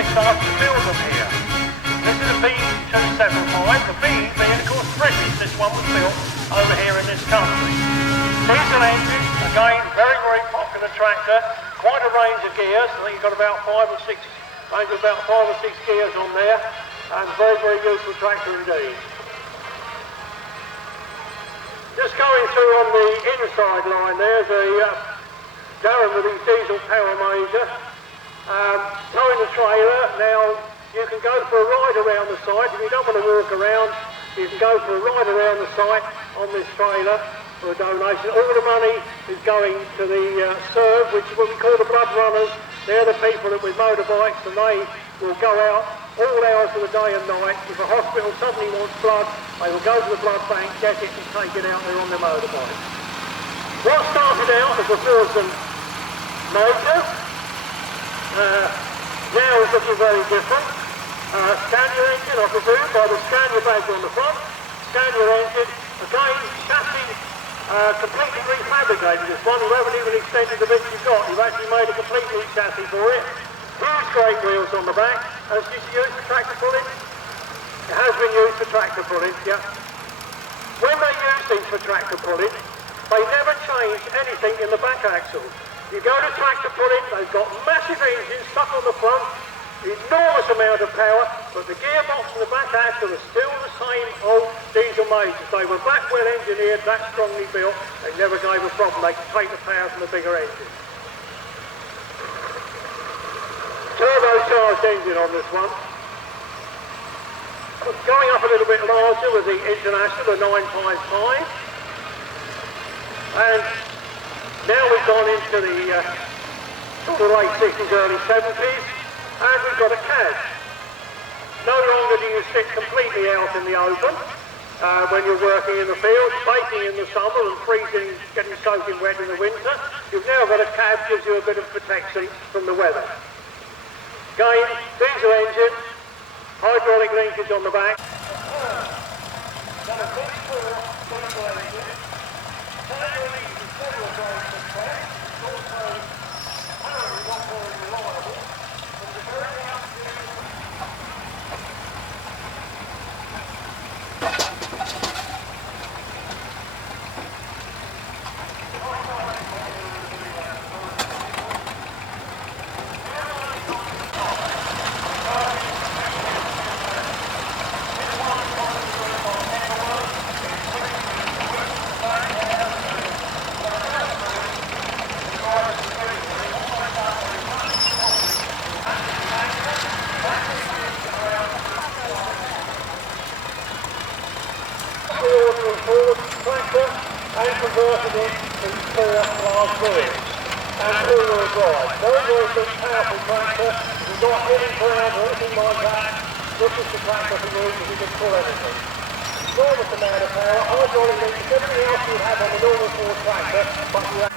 next time to build them here. This is a B275, the B being of course British. This one was built over here in this country. Diesel engine, again very popular tractor, quite a range of gears. I think you've got about five or six gears on there, and very useful tractor indeed. Just going through on the inside line there's a Darren with his diesel power major. Towing the trailer. Now you can go for a ride around the site. If you don't want to walk around, you can go for a ride around the site on this trailer for a donation. All the money is going to the serve, which is what we call the blood runners. They're the people that with motorbikes, and they will go out all hours of the day and night. If a hospital suddenly wants blood, they will go to the blood bank, get it and take it out there on their motorbike. What started out as a Wiston motor, now is looking very different. Scania engine, I presume, by the Scania badge on the front. Scania engine, again, chassis completely refabricated. This one, you haven't even extended the bits you've got. You've actually made a complete new chassis for it. Huge great wheels on the back. Has this used for tractor pulling? It has been used for tractor pulling, yeah. When they use these for tractor pulling, They never changed anything in the back axle. You go to tractor pulling, they've got massive engines stuck on the front, enormous amount of power, but the gearbox and the back axle are still the same old diesel majors. They were that well engineered, that strongly built, they never gave a problem. They could take the power from the bigger engine. Turbocharged engine on this one. Going up a little bit larger with the International, the 955. And now we've gone into the sort of late 60s, early 70s, and we've got a cab. No longer do you sit completely out in the open when you're working in the field, baking in the summer and freezing, getting soaking wet in the winter. You've now got a cab, gives you a bit of protection from the weather. Again, diesel engine, hydraulic linkage on the back. Got a big diesel engine. And converted it into 4 large wheels and all-wheel drive. Very, very big, powerful tractor. If you've got heavy ground or anything like that, this is the tractor for you because you can pull everything. Enormous amount of power, hydraulic linkage, everything else you have on a normal Ford tractor, but you have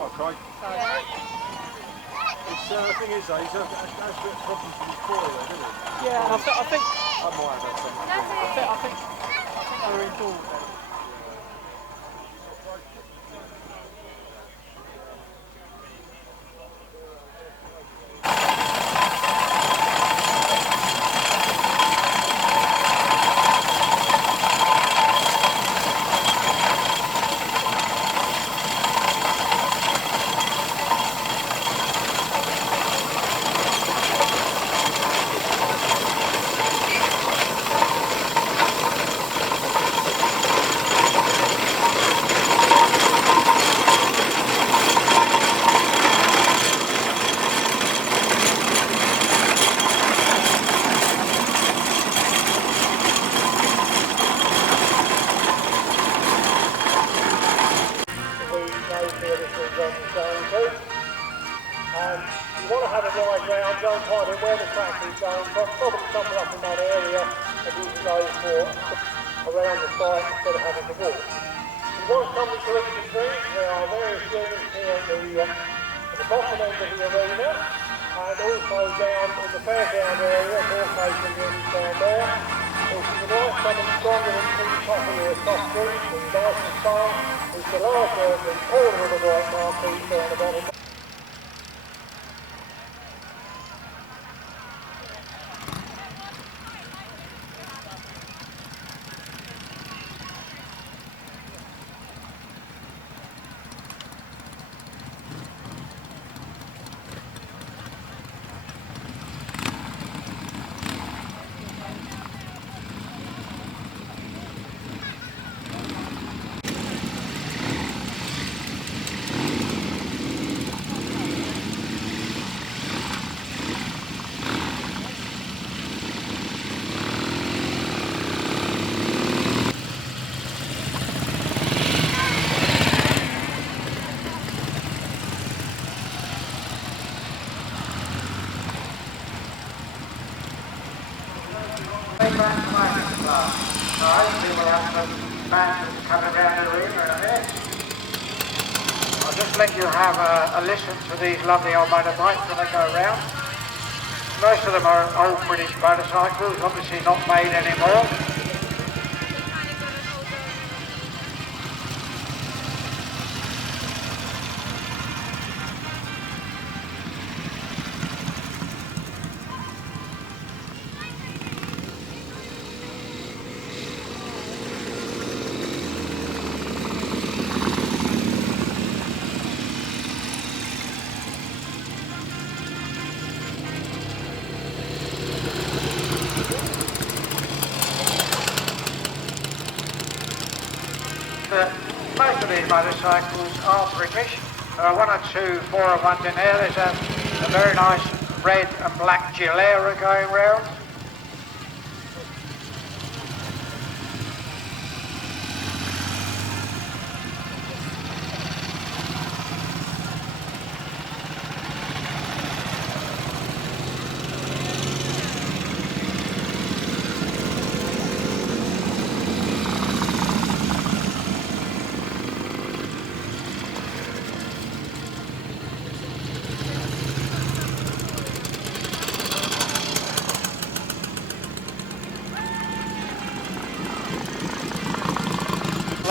Okay. The thing is though, he's had problems with his boiler, didn't he? Yeah, I think I might have had something. I think they were involved. round, go and find out where the track is going, probably somewhere up in that area, and you can go for around the site instead of having to walk. If you want something to eat and drink, there are various units here at the bottom end of the arena, and also down in the fairground area, more facing units down there. If you would like something stronger than tea, coffee or a soft drink, or nice and cold, it's the larger in the corner of the right marquee down the bottom. I'll just let you have a listen to these lovely old motorbikes when they go around. Most of them are old British motorcycles, obviously not made anymore. Most of these motorcycles are British. There are one or two 401s in there. There's a very nice red and black Gilera going round.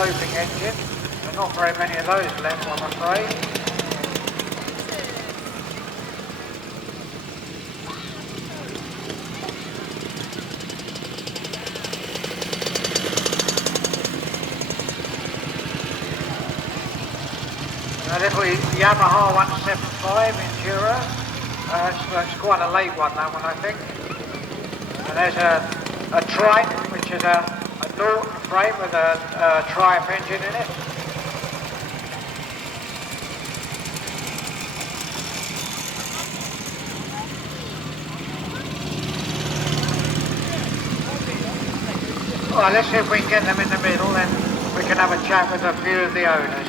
Floating engine. There are not very many of those left, I'm afraid. A little Yamaha 175 Enduro. It's quite a late one, that one, I think. And there's a Triton, which is a Norton frame with a Triumph engine in it. Well, let's see if we can get them in the middle, then we can have a chat with a few of the owners.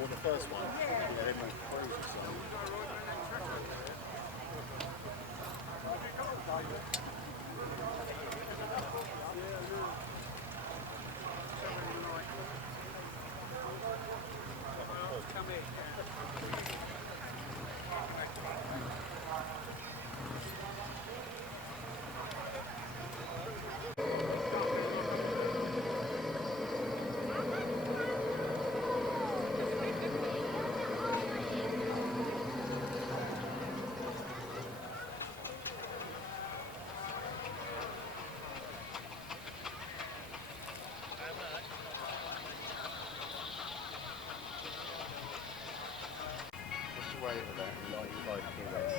Well, the first one. Yeah, they make clothes or something. weight of that, 95 kilos.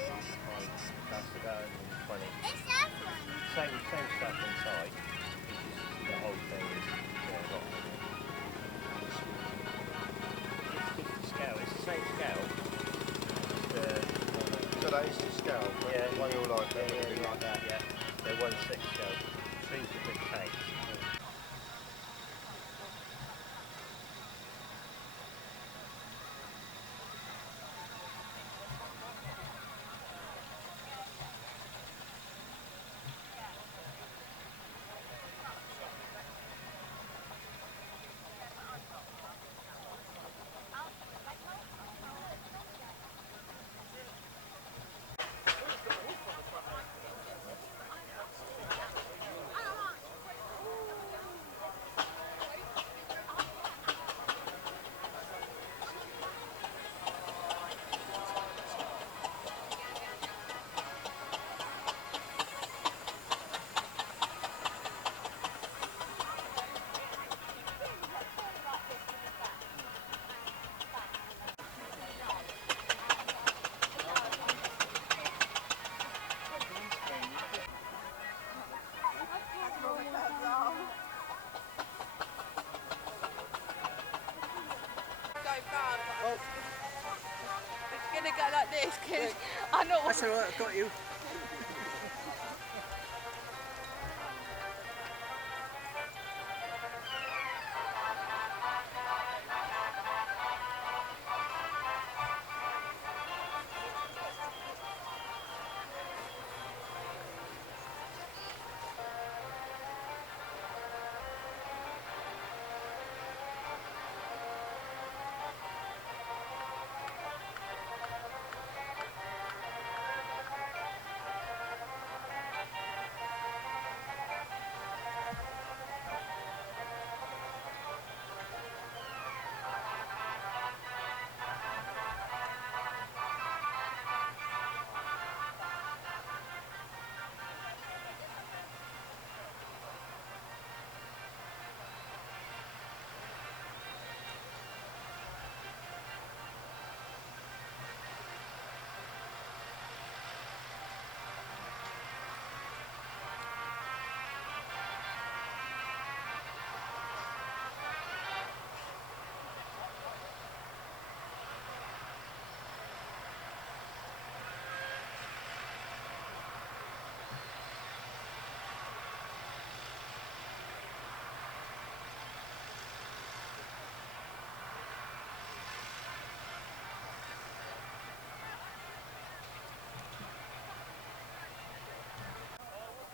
That's the going 20. It's that one. Same stuff inside. It's just the whole thing is it's just the scale. It's the same scale. So that is the scale. Yeah, one you're like that. Yeah, like that. Yeah, they're 1/6 scale. These are big tanks. It's gonna go like this because I know what. That's alright, I've got you.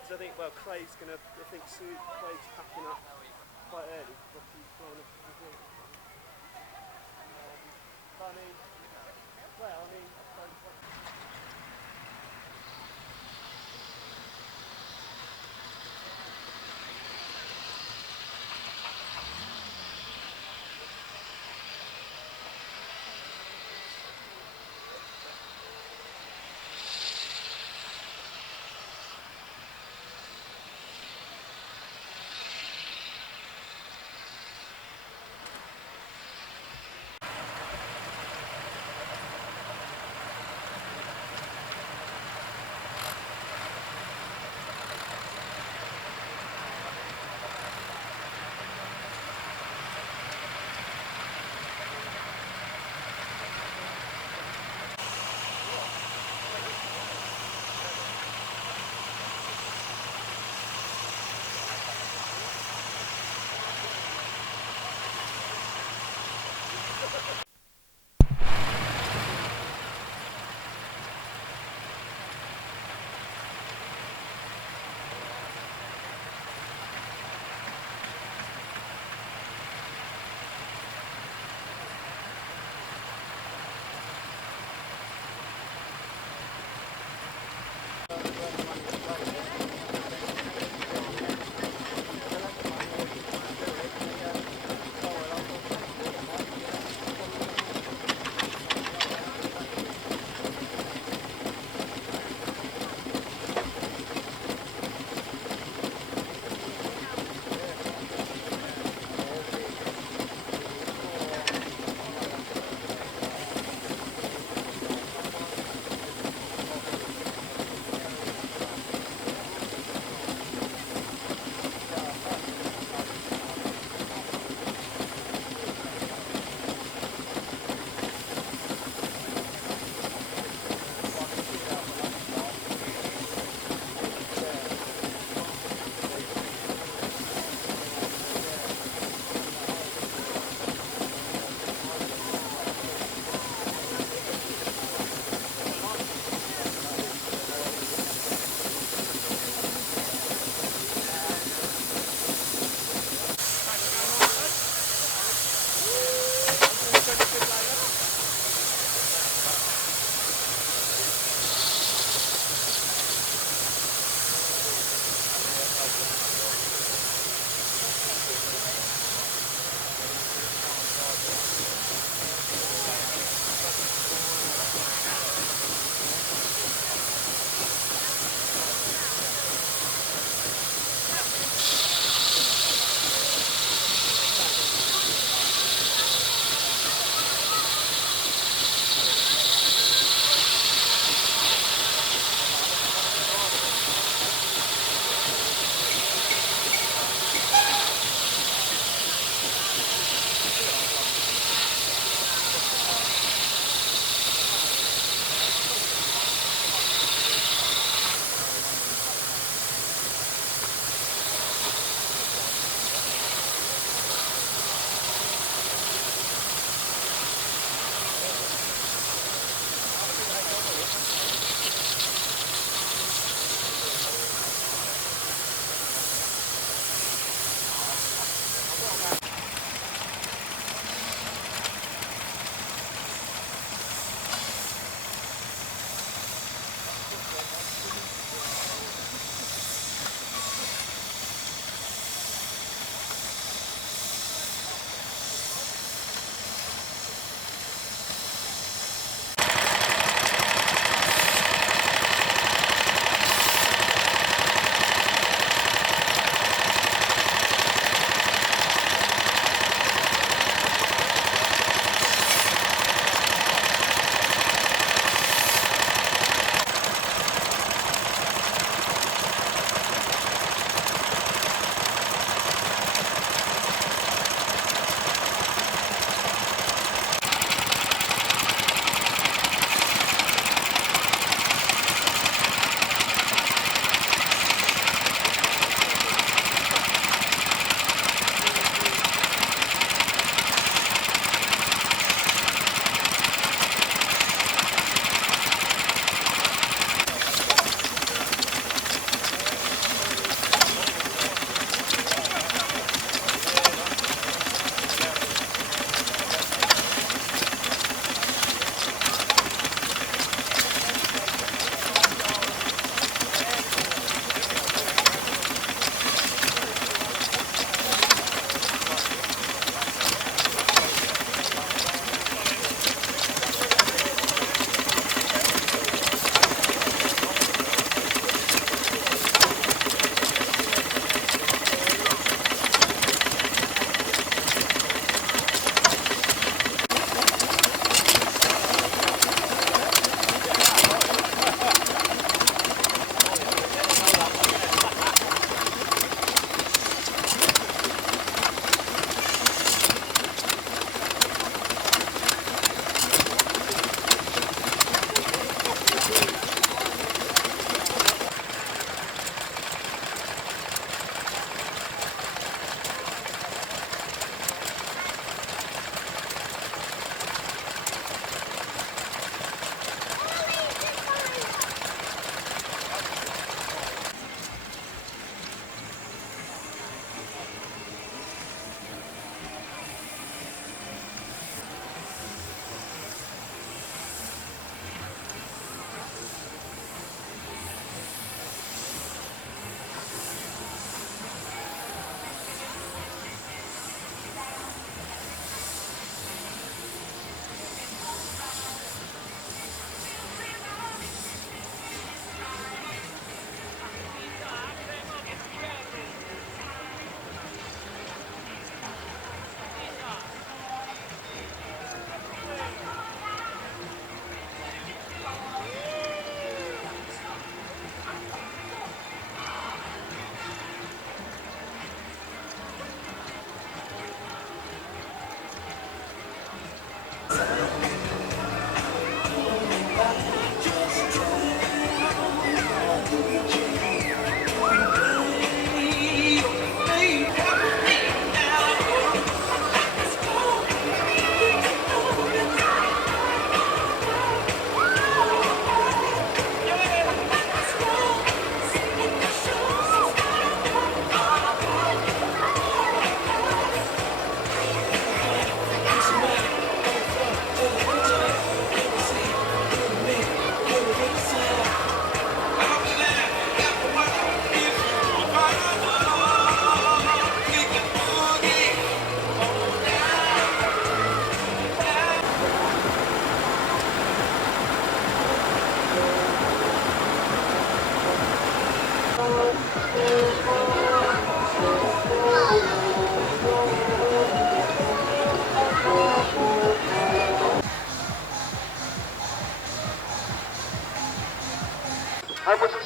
So I think, well, Craig's going to, I think Craig's packing up quite early because he's flying up to Brazil. But I mean, well, I mean,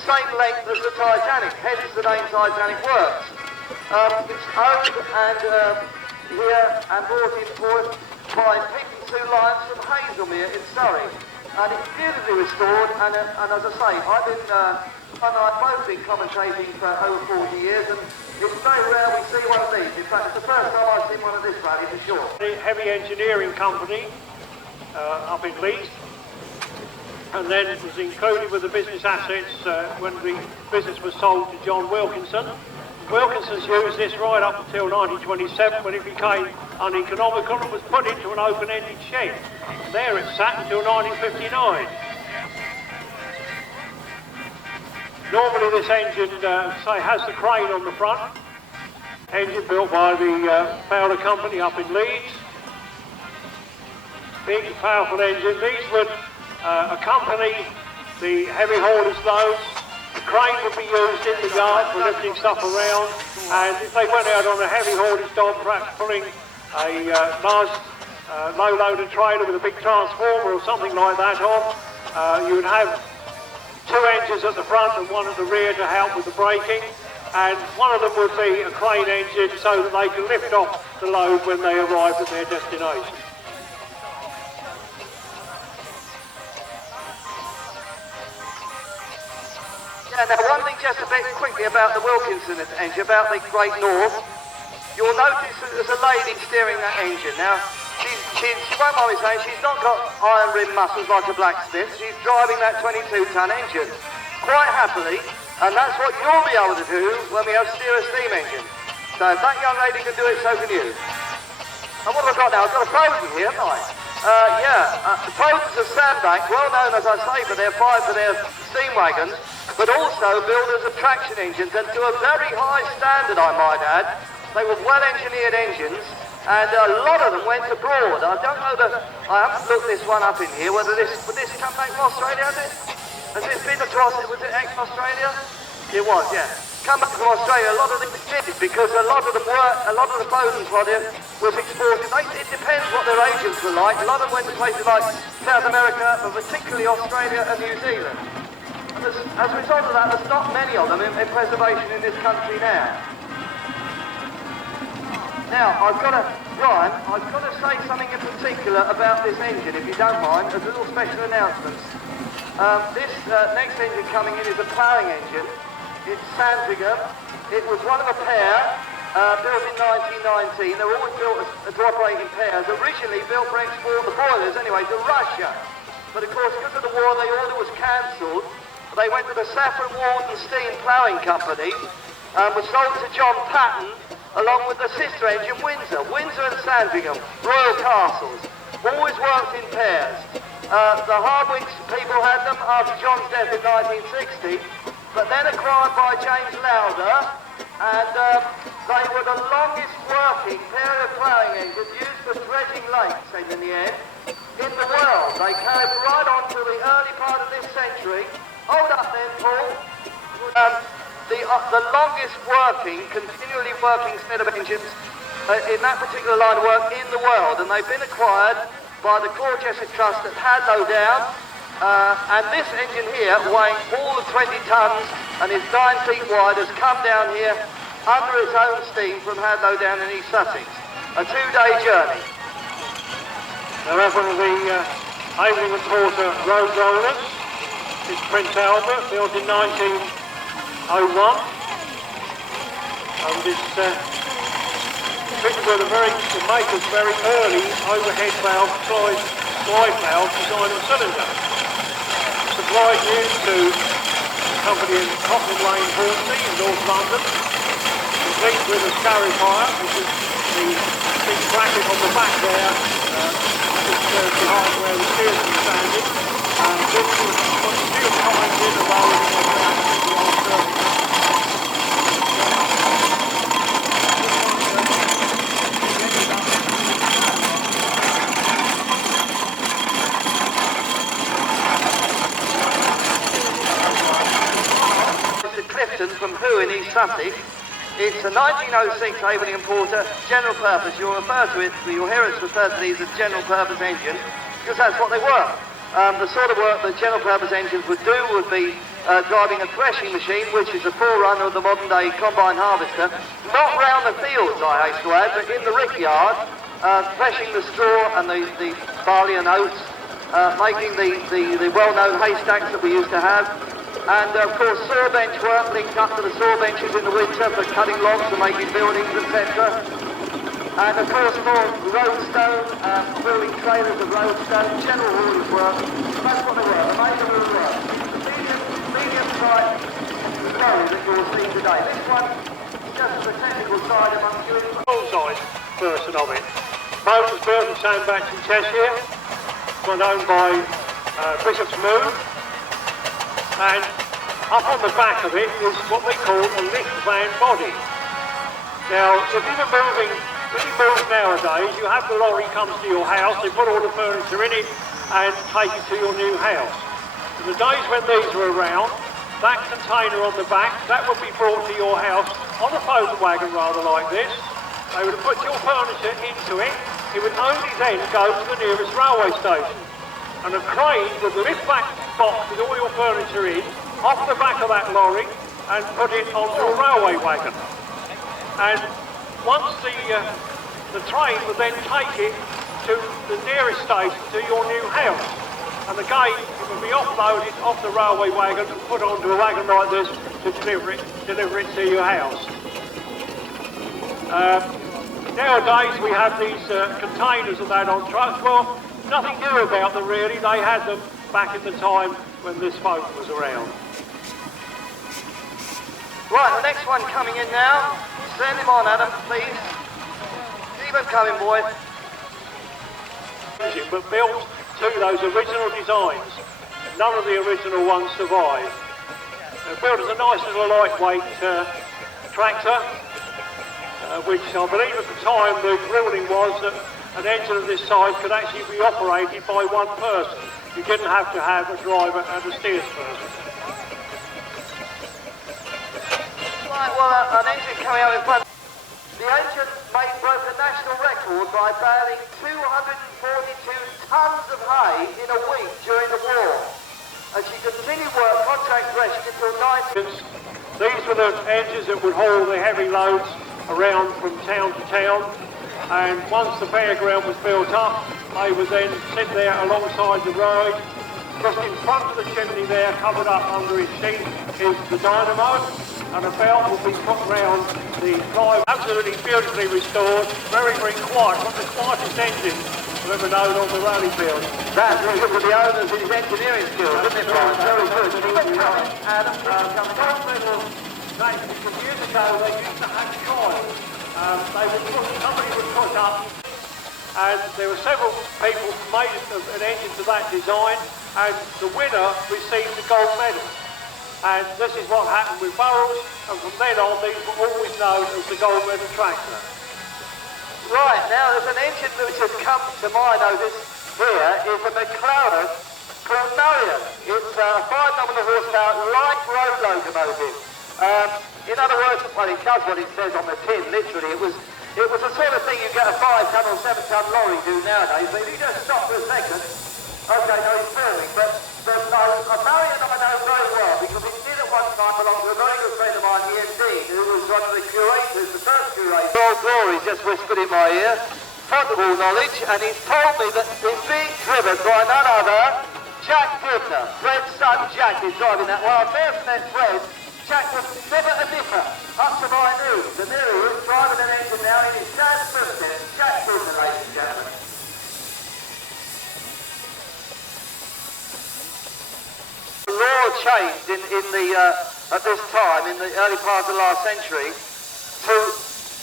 same length as the Titanic, hence the name Titanic Works. It's owned and here and brought in port by picking two lions from Hazelmere in Surrey. And it's beautifully restored, and as I say, I've both been commentating for over 40 years, and it's very rare we see one of these. In fact, it's the first time I've seen one of this rally for sure. The heavy engineering company up in Leeds, and then it was included with the business assets when the business was sold to John Wilkinson. Wilkinson's used this right up until 1927 when it became uneconomical and was put into an open-ended shed. There it sat until 1959. Normally this engine, has the crane on the front. Engine built by the Fowler Company up in Leeds. Big, powerful engine. These would accompany the heavy haulers loads. The crane would be used in the yard for lifting stuff around, and if they went out on a heavy haulage job, perhaps pulling a large low-loaded trailer with a big transformer or something like that on, you would have two engines at the front and one at the rear to help with the braking, and one of them would be a crane engine so that they can lift off the load when they arrive at their destination. Yeah, now one thing just a bit quickly about the Wilkinson engine, about the Great North. You'll notice that there's a lady steering that engine. Now, she won't mind me saying, she's not got iron rim muscles like a blacksmith. She's driving that 22-ton engine quite happily, and that's what you'll be able to do when we have steer a steam engine. So if that young lady can do it, so can you. And what have I got now? I've got a Plowing here, haven't I? The Plowing's a sandbank, well known, as I say, for their steam wagons, but also builders of traction engines, and to a very high standard, I might add. They were well-engineered engines, and a lot of them went abroad. I don't know I haven't looked this one up in here, would this come back from Australia, has it? Has this been across, was it ex-Australia? It was, yeah. Come back from Australia, a lot of them did, because a lot of the Plowing project was exported. It depends what their agents were like. A lot of them went to places like South America, but particularly Australia and New Zealand. And as a result of that, there's not many of them in preservation in this country now. Now, Brian, I've got to say something in particular about this engine, if you don't mind, as a little special announcement. This next engine coming in is a Plowing engine. It's Sandringham. It was one of a pair built in 1919. They were always built to operate in pairs. Originally built for export, the boilers anyway, to Russia. But of course, because of the war, the order was cancelled. They went to the Saffron Walden Steam Plowing Company, was sold to John Patton, along with the sister engine Windsor and Sandringham, Royal Castles, always worked in pairs. The Hardwicks people had them after John's death in 1960, but then acquired by James Lowder, and they were the longest working pair of ploughing engines used for dredging lakes, in the end, in the world. They carried right on to the early part of this century. Hold up then, Paul. The longest working, continually working set of engines in that particular line of work in the world, and they've been acquired by the Colchester Trust at Hadlow Down, and this engine here, weighing all of 20 tonnes and is 9 feet wide, has come down here under its own steam from Hadlow Down in East Sussex. A 2-day journey. Now that's one of the Aveling and Porter road rollers. It's Prince Albert, built in 1901, and this fitted with the maker's very early overhead valve slide valve design and cylinder. Supplied new to a company in Cotton Lane, Hornsey in North London, complete with a scarifier, which is the big bracket on the back there, just behind where the steers are standing. This was put a few times in a row in the old circuit. From Who in East Sussex. It's a 1906 Aveling and Porter general purpose. You'll hear us refer to these as general purpose engines because that's what they were. The sort of work that general purpose engines would do would be driving a threshing machine, which is a forerunner of the modern day combine harvester. Not round the fields, I haste to add, but in the rickyard, threshing the straw and the barley and oats, making the well-known haystacks that we used to have. And of course saw bench work linked up to the saw benches in the winter for cutting logs and making buildings, etc. And of course more roadstone, building trailers of roadstone, general haulage work. That's what they were, the main of work. Medium-sized lorry that you'll see today. This one is just the technical side amongst you. Full-size version of it. Motors built in Sandbach in Cheshire, were owned by Bishop's Moon. And up on the back of it is what they call a lift van body. Now, if you're moving, when you move nowadays, you have the lorry comes to your house, they put all the furniture in it and take it to your new house. In the days when these were around, that container on the back, that would be brought to your house on a photo wagon rather like this. They would put your furniture into it. It would only then go to the nearest railway station. And a crane would lift that box with all your furniture in, off the back of that lorry, and put it onto a railway wagon. And once the train would then take it to the nearest station to your new house. And again, it would be offloaded off the railway wagon and put onto a wagon like this to deliver it to your house. Nowadays we have these containers of that on trucks. Well, nothing new about them really, they had them back in the time when this boat was around. Right, the next one coming in now. Send him on, Adam, please. Keep him coming, boy. But built to those original designs. None of the original ones survive. They're built as a nice little lightweight tractor, which I believe at the time the building was that an engine of this size could actually be operated by one person. You didn't have to have a driver and a steersperson. Right, well, an engine coming out in front. The engine broke a national record by baling 242 tons of hay in a week during the war. And she continued work contract threshing until 19... These were the engines that would haul the heavy loads around from town to town. And once the fairground was built up, they would then sit there alongside the road. Just in front of the chimney there, covered up under its sheet, is the dynamo, and a belt will be put round the drive. Absolutely beautifully restored, very, very quiet, one of the quietest engines I've ever known on the rally field. That's really good for the owners and his engineering skills, isn't it, Brian? Very good. Adam, years ago they used to have trials. Somebody would put up, and there were several people who made an engine to that design, and the winner received the gold medal. And this is what happened with Burrows, and from then on these were always known as the gold medal tractor. Right, now there's an engine which has come to my notice here, is a McLaren called Marion. It's a 5 nominal horsepower light road locomotive. In other words, well, it does what it says on the tin, literally. It was the sort of thing you get a 5-ton or 7-ton lorry do nowadays. But if you just stop for a second, okay, no, it's filming, but a Marion I know very well, because it did at one time belong to a very good friend of mine, Ian Dean, who was one of the curators, the first curator. Old Glory just whispered in my ear, football knowledge, and he's told me that it's being driven by none other, Jack Goodner. Fred's son Jack is driving that. Well, I first met Fred, Jack was never a differ, up to my news. The new is driving an engine now in his dad's footsteps. Jack Goodner, ladies and gentlemen. The law changed at this time, in the early part of the last century, to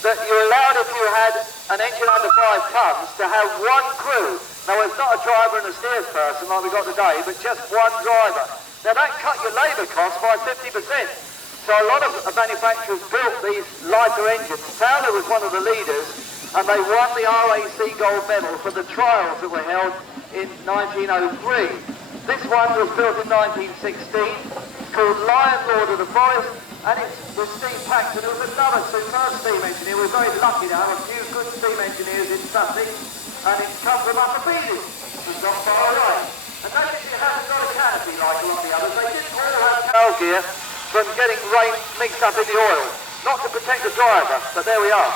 that you allowed, if you had an engine under 5 tons, to have one crew. Now, it's not a driver and a steersperson like we got today, but just one driver. Now, that cut your labour costs by 50%. So a lot of manufacturers built these lighter engines. Fowler was one of the leaders, and they won the RAC gold medal for the trials that were held in 1903. This one was built in 1916. It's called Lion Lord of the Forest, and it's with Steve Paxton, who was another superb steam engineer. We're very lucky to have a few good steam engineers in Sussex, and it's come from Upper-Beeding. It's not far away. And notice it hasn't got a canopy like a lot of the others. They didn't all have gear from getting rain mixed up in the oil. Not to protect the driver, but there we are.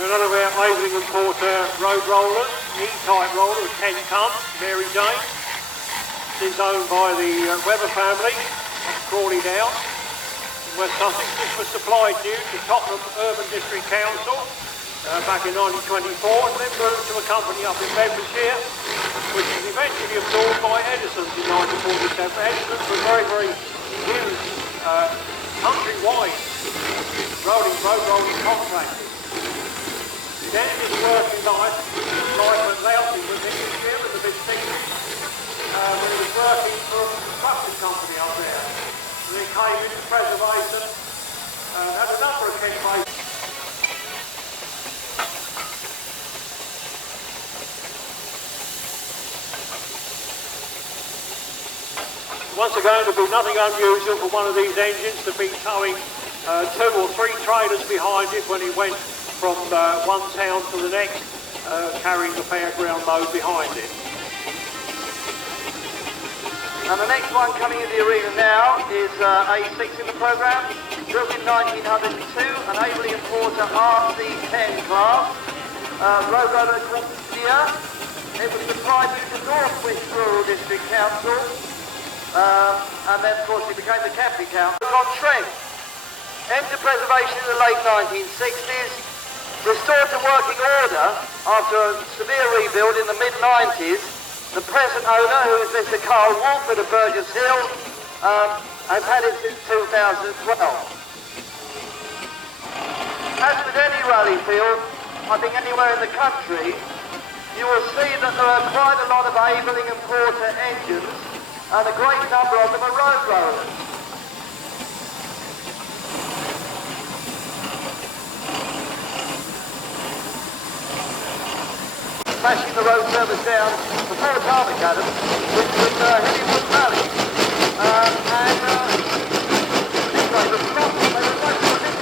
Another of our Waverley and Porter road rollers, E-type roller with 10 tons, Mary Jane. This is owned by the Webber family of Crawley Down in West Sussex. This was supplied new to Tottenham Urban District Council back in 1924 and then moved to a company up in Bedfordshire, which was eventually absorbed by Edison's in 1947. Edison's was very huge countrywide road rolling contractors. The engine's working life at Loughton was in his year with a big signal when he was working for a construction company up there. And he came into preservation, had a number of cases. Once again, it would be nothing unusual for one of these engines to be towing 2 or 3 trailers behind it when it went from one town to the next, carrying the fairground load behind it. And the next one coming in the arena now is A6 in the programme, built in 1902, an Waverley and Porter RC10 class, road roller here. It was supplied to the Northwich Rural District Council, and then of course it became the County Council on Trent. Entered preservation in the late 1960s, restored to working order after a severe rebuild in the mid-90s. The present owner, who is Mr. Carl Walford of Burgess Hill, has had it since 2012. As with any rally field, I think anywhere in the country, you will see that there are quite a lot of Waverley and Porter engines, and a great number of them are road rollers. Smashing the road service down before the Tarmac Adam, which was Hillywood Valley. Anyway, the stop, they were quite prolific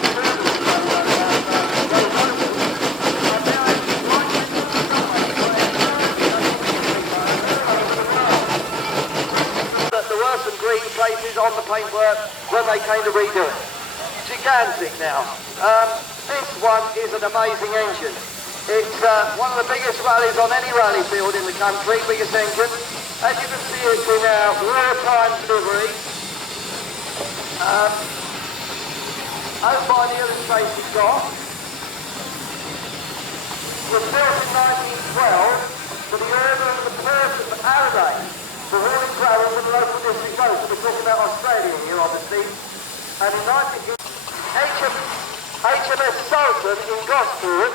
there were some green places on the paintwork when they came to redo it. Gigantic now. This one is an amazing engine. It's one of the biggest rallies on any rally field in the country, biggest engine. As you can see, it's in our wartime delivery. Owned by the illustrated Scott. Was built in 1912 for the order of the person of Araday for hauling gravel from the local district roads. So we're talking about Australia here, obviously. And in 19... HMS Sultan in Gosport.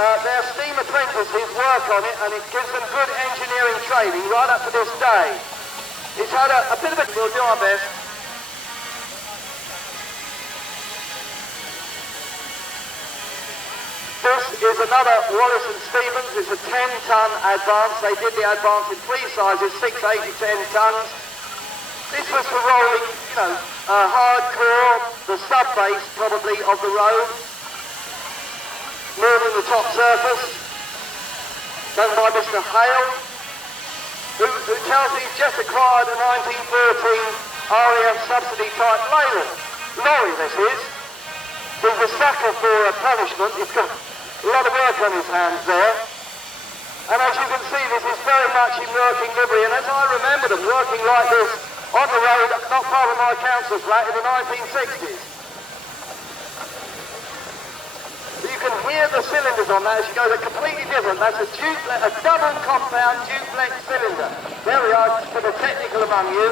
Their steam apprentices work on it, and it gives them good engineering training right up to this day. It's had a bit of a... We'll do our best. This is another Wallace and Stevens. It's a 10-ton advance. They did the advance in 3 sizes, 6, 8 and 10 tons. This was for rolling, hardcore, the sub-base probably of the road. More than the top surface, done by Mr. Hale, who tells me he's just acquired a 1913 RAF subsidy type lorry this is. He's a sucker for punishment. He's got a lot of work on his hands there. And as you can see, this is very much in working livery, and as I remember them working like this on the road, not far from my council flat in the 1960s. You can hear the cylinders on that as you go. They're completely different. That's a double compound duplex cylinder. There we are, for the technical among you.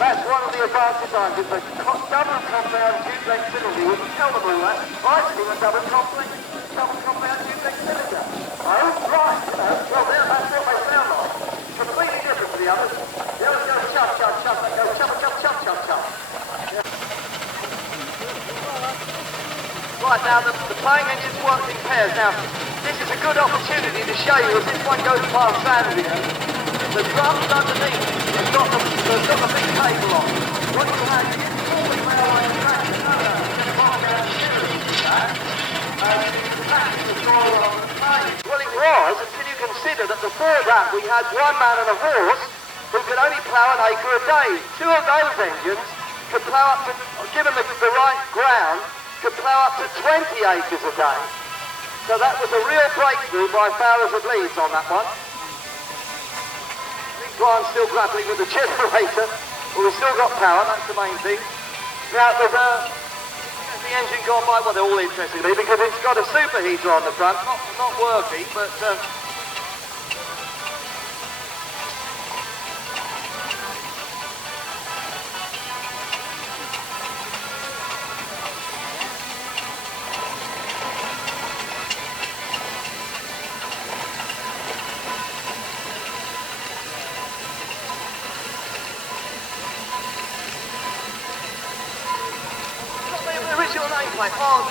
That's one of the advanced designs. It's a double compound duplex cylinder. You can tell them all that. I've seen a double compound duplex cylinder. Oh, right. Well, that's what they sound like. Completely different to the others. The others go chuff, chuff, chuff. They go chuff, chuff, chuff, chuff, chuff. Right, now the Plowing engines work in pairs. Now, this is a good opportunity to show you as this one goes past Sandvia. The drums underneath have got the big cable on. What you have is fully railway track. Well, it was until you consider that before that we had one man and a horse who could only plough an acre a day. 2 of those engines could plough up to, given the right ground, could plough up to 20 acres a day. So that was a real breakthrough by Fowlers of Leeds on that one. I think Brian's still grappling with the generator, but we've still got power, that's the main thing. Now, there's the engine gone by? Well, they're all interested in me because it's got a superheater on the front, not working, but original nameplate. Oh,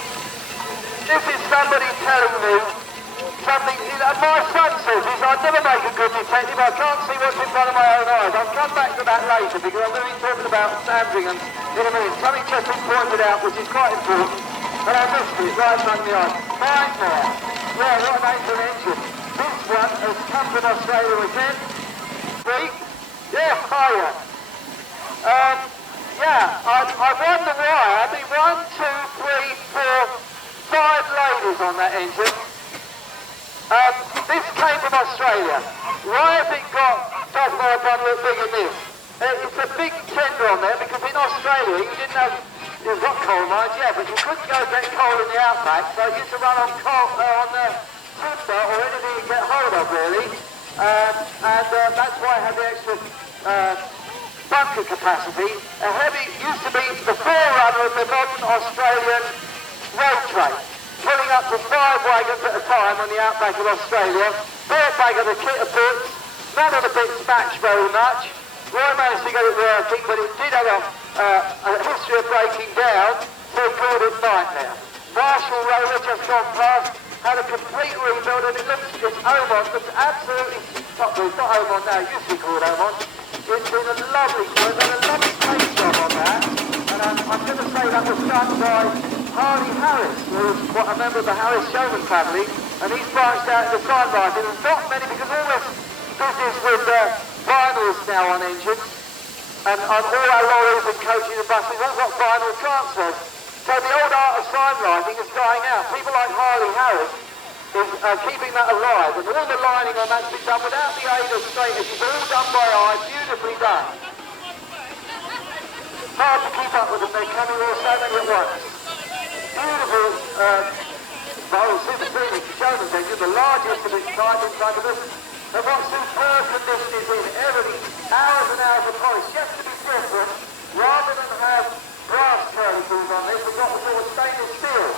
this is somebody telling me something. My son says this. I'd never make a good detective. I can't see what's in front of my own eyes. I'll come back to that later because I'm going to be talking about Sandringham in a minute. Something just been pointed out which is quite important, and I missed it right in front of the eyes. Nightmare. Yeah, what a name for an engine. This one has come from Australia again. Three. Yeah, higher. Yeah, I've won the wire. The 1, 2, 3, 4, 5 ladies on that engine. This came from Australia. Why has it does my bun look bigger than this? It's a big tender on there because in Australia you didn't have, you've got coal mines, yeah, but you couldn't go get coal in the outback, so you used to run on coal, on timber or anything you get hold of really. And that's why I had the extra bunker capacity. A heavy used to be the forerunner of the modern Australian road train, pulling up to 5 wagons at a time on the outback of Australia. Brought back of the kit of bits. None of the bits matched very much. Roy managed to get it working, but it did have a history of breaking down, so he called it Nightmare. Marshall Roller just gone past, had a complete rebuild, and it looks, it's Omon, looks absolutely, not Omon now, it used to be called Omon. It's been a lovely job, and a lovely paint job on that. And I'm going to say that was done by Harley Harris, who's a member of the Harris Showman family, and he's branched out into sign writing. There's not many, because all this business with vinyls now on engines, and on all our lorries and coaches and buses, all got vinyl transfers. So the old art of sign writing is dying out. People like Harley Harris is keeping that alive, and all the lining on that's been done without the aid of straight edges. It's all done by eye, beautifully done. Hard to keep up with them, they're coming all so many at once. Beautiful, super scenic Showman's engine, the largest of its type in front of us. They've got superb conditioning in everything, hours and hours of polish, just to be different, rather than have brass curlicles on this, we've got the sort of stainless steel.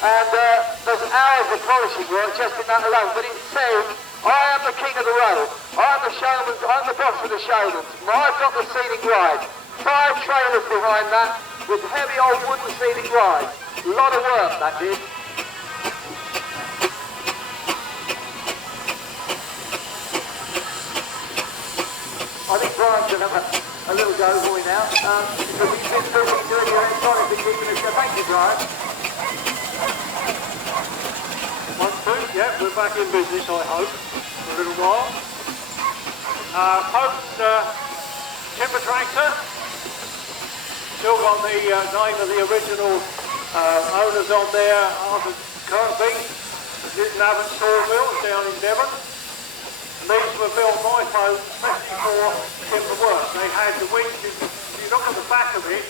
And there's hours of polishing work just in that alone, but it says, I am the king of the road, I'm the boss of the Showmans, I've got the scenic ride. 5 trailers behind that, with heavy old wooden scenic rides. A lot of work that did. I think Brian's going to have a little go boy now, because he's been busy doing the electronics and keeping us going. Thank you, Brian. 1, 2, yeah, we're back in business, I hope, for a little while. Pope's timber tractor, still got the name of the original owners on there, Arthur Kirkby, Little Abbott Sawmills down in Devon. And these were built by Pope especially for timber work. They had the winch, if you look at the back of it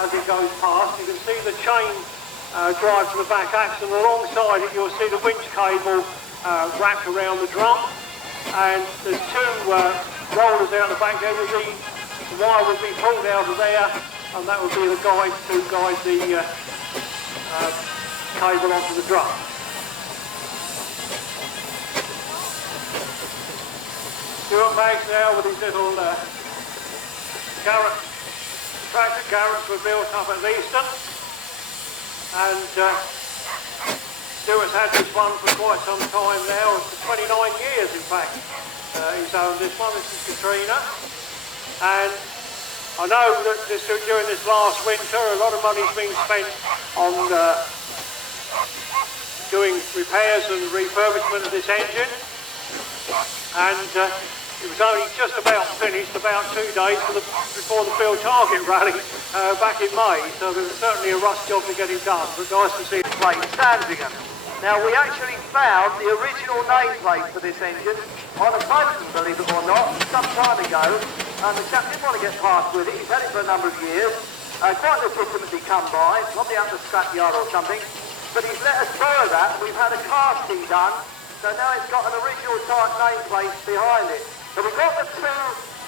as it goes past, you can see the chain drive to the back axle, and alongside it you'll see the winch cable wrapped around the drum, and there's 2 rollers out the back there. The wire would be pulled out of there, and that would be the guide to guide the cable onto the drum. Stuart Maggs now with his little tractor garage were built up at Wiston. And Stuart's had this one for quite some time now, for 29 years in fact. He's owned this one, this is Katrina. And I know that during this last winter a lot of money's been spent on doing repairs and refurbishment of this engine. And It was only just about finished, about 2 days before the field target rally back in May, so there was certainly a rush job to get it done, but nice to see it. Plate, Sandringham. Now we actually found the original nameplate for this engine on a boat, believe it or not, some time ago, and the chap didn't want to get past with it. He's had it for a number of years, quite legitimately come by, probably out the scrapyard or something, but he's let us borrow that. We've had a casting done, so now it's got an original type nameplate behind it. So we've got the two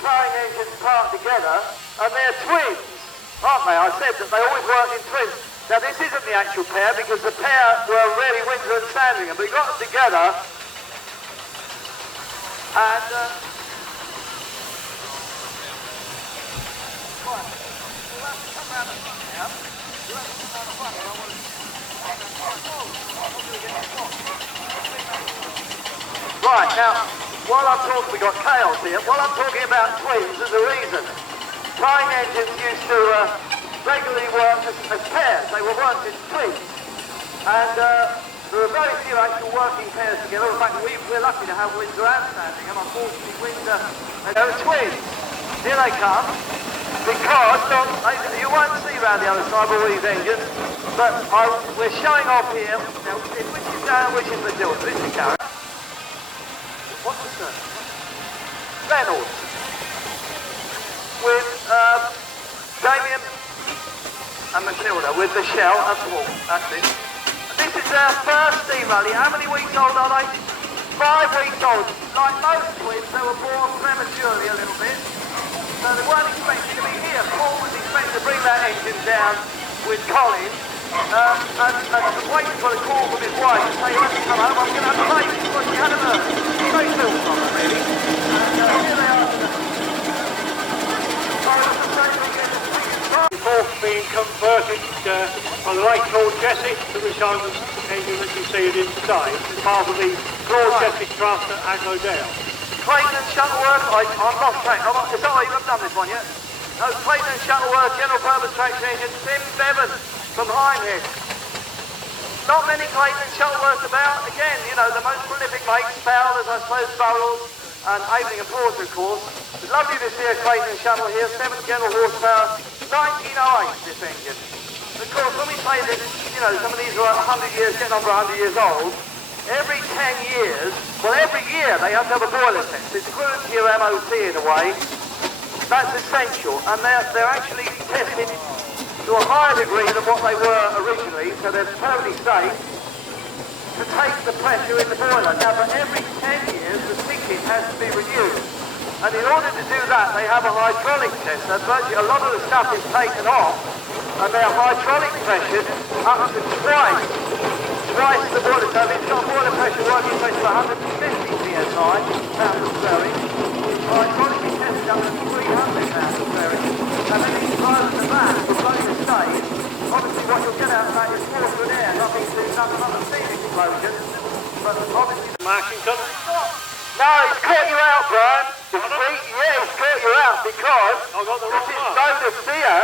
plowing engines parked together, and they're twins, aren't they? I said that they always work in twins. Now this isn't the actual pair, because the pair were really Winter and Sandringham, but we got them together, and right, now, while I'm talking, we got chaos here, while I'm talking about twins, there's a reason. Plowing engines used to regularly work as pairs. They were worked as twins. And there were very few actual working pairs together. In fact, we're lucky to have Windsor and Sandringham. Unfortunately, Windsor, they were twins. Here they come. Because, you won't see around the other side of all these engines, but we're showing off here. Now, which is down, which is the deal? This is Garrett. What's the surname? Reynolds. With Damien and Matilda with the shell and Paul. That's it. This is their first steam rally. How many weeks old are they? 5 weeks old. Like most twins, they were born prematurely a little bit. So they weren't expected to be here. Paul was expected to bring that engine down with Colin. And waiting for a call from his wife to say, when you come home, I'm going to have a baby. Because she had a very little problem, really. And here they are. Before being converted on the late Claude Jessic to the Showman engine that you see it in today, as part of the Claude Jessic Trust at Agrodale. Clayton and Shuttleworth, I'm lost track. Is that right? You haven't done this one yet? No, Clayton and Shuttleworth, general purpose traction engine, Tim Bevan from Hindhead. Not many Clayton and Shuttleworth about. Again, you know, the most prolific mates, Fowlers, I suppose, Burrells, and Aveling and Porter, of course. It's lovely to see a Clayton and Shuttle here, 7 general horsepower, 1908, this engine. Of course, when we say that, you know, some of these are 100 years, getting on for 100 years old, every 10 years, well, every year they have to have a boiler test. It's equivalent to your MOT in a way. That's essential, and they're actually tested to a higher degree than what they were originally, so they're totally safe to take the pressure in the boiler. Now, for every 10 years, the ticket has to be renewed. And in order to do that, they have a hydraulic test. So virtually a lot of the stuff is taken off, and they're hydraulic pressured up to twice the boiler. So it's got boiler pressure, working pressure of 150 psi, pounds of stirring. Hydraulically tested up to 300 pounds of stirring. And then it's close to that, the blown stage. Obviously what you'll get out of that is water and air, nothing a steam explosion. But obviously... Marshington? No, it's caught you out, Brian. It's caught you out because this is Bodacea.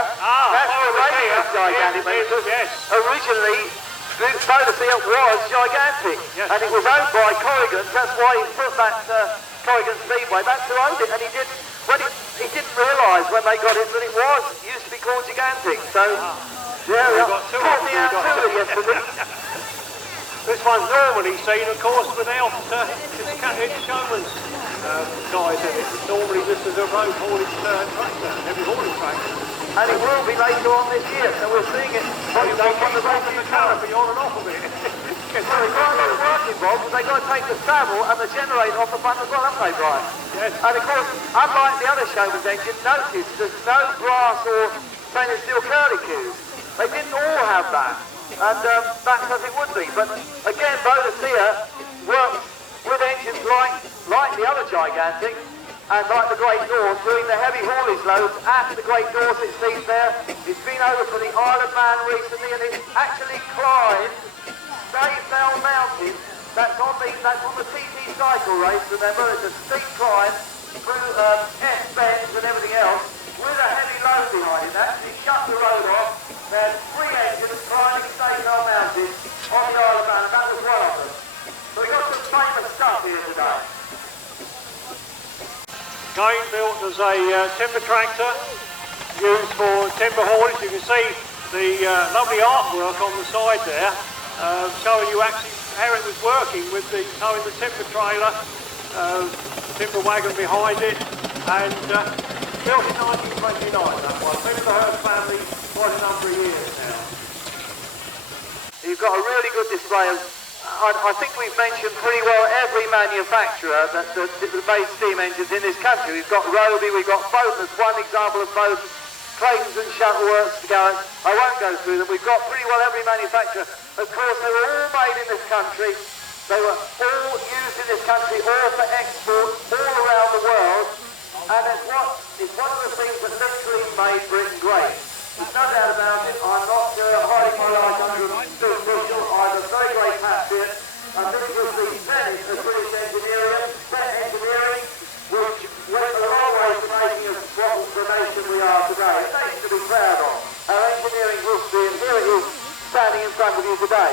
That's the latest gigantic. Yes. Originally, Bodacea was gigantic, yes. And it was owned by Corrigan. That's why he put that Corrigan Speedway. That's who owned it, and he didn't realise when they got it that it used to be called gigantic. So yeah, caught me out too yesterday. This one's normally seen, of course, without it's Showman guys in it. Normally this is a road haulage tractor, heavy haulage tractor. And it will be later on this year, so we're seeing it. They on the back of the canopy on and off of it. Well, they've got a lot of work involved, because they've got to take the saddle and the generator off the front as well, haven't they, Brian? Yes. And of course, unlike the other Showman's engine, notice there's no brass or stainless steel curlicues. They didn't all have that. And that's as it would be. But again, Bodacea works with engines like the other gigantic and like the Great North, doing the heavy haulage loads at the Great Dorset seat there. It's been over for the Isle of Man recently, and it's actually climbed Davesdale Mountain. That's on the TT cycle race. Remember, it's a steep climb through S bends and everything else with a heavy load behind it. That actually shut the road off. There's 3 engines climbing Davesdale Mountain on the Isle of Man, and that was one of them. So we've got some famous stuff here today. train built as a timber tractor used for timber haulage. You can see the lovely artwork on the side there, showing you actually how it was working with the towing the timber trailer, timber wagon behind it, and built in 1929. That one. Been in the Hurst family quite a number of years now. You've got a really good display of, I think we've mentioned pretty well every manufacturer that made steam engines in this country. We've got Roby, we've got Bowden as one example of Bowden, Clayton's and Shuttleworths to go. I won't go through them. We've got pretty well every manufacturer. Of course, they were all made in this country. They were all used in this country, all for export, all around the world. And it's one of the things that literally made Britain great. There's no doubt about it. I'm not hiding my life under a bushel. I'm a very great patriot. And this was the Venice of British engineering, which went a long way to making us what the nation we are today. A nation to be proud of. Our engineering history, and here it is standing in front of you today.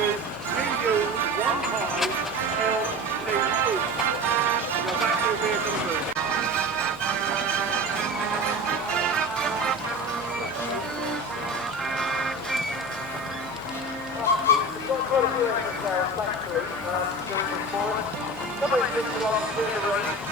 engine VU15LTE. Your battery vehicle moving. Got quite a few engines there, thankfully, during this morning. Somebody's been along to the race.